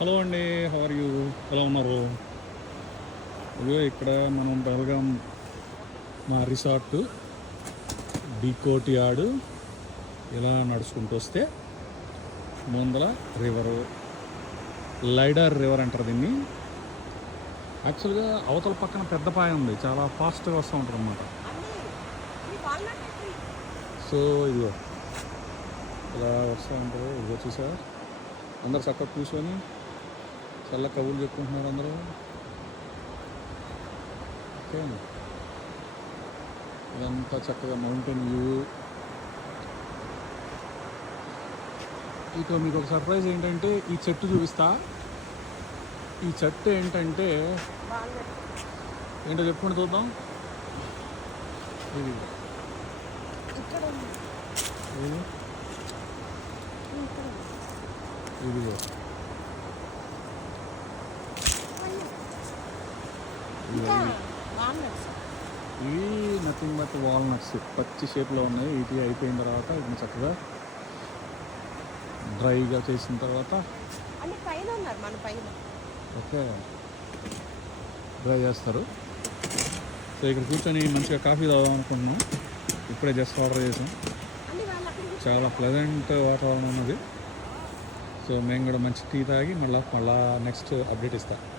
Hello అండి, how are you? ఎలా ఉన్నారు? ఇదిగో ఇక్కడ మనం బెల్గాం మా రిసార్ట్ బీకోటి యార్డు ఇలా నడుచుకుంటూ వస్తే ముందల రివరు, లైడర్ రివర్ అంటారు దీన్ని. యాక్చువల్గా అవతల పక్కన పెద్ద పాయ ఉంది, చాలా ఫాస్ట్గా వస్తూ ఉంటారు అనమాట. సో ఇదిగో ఇలా వస్తూ ఉంటారు. ఇదిగో చూసా, అందరు చక్కగా కూర్చొని చల్ల కబుర్లు చెప్పుకుంటున్నారు అందరూ. ఓకే, ఇదంతా చక్కగా మౌంటైన్ వ్యూ. ఇక మీకు ఒక సర్ప్రైజ్ ఏంటంటే ఈ చెట్టు చూపిస్తా. ఈ చెట్టు ఏంటంటే ఏంటో చెప్పుకుంటూ చూద్దాం. ఇది ఇదిగో ఇవి నథింగ్ బట్ వాల్నట్స్, పచ్చి షేప్లో ఉన్నాయి. ఇది అయిపోయిన తర్వాత ఇది చక్కగా డ్రైగా చేసిన తర్వాత ఓకే డ్రై చేస్తారు. సో ఇక్కడ కూర్చొని మంచిగా కాఫీ తాగుదాం అనుకుంటున్నాం. ఇప్పుడే జస్ట్ ఆర్డర్ చేసాం. చాలా ప్లెజెంట్ వాతావరణం ఉన్నది. సో మేము కూడా మంచి టీ తాగి మళ్ళీ నెక్స్ట్ అప్డేట్ ఇస్తాం.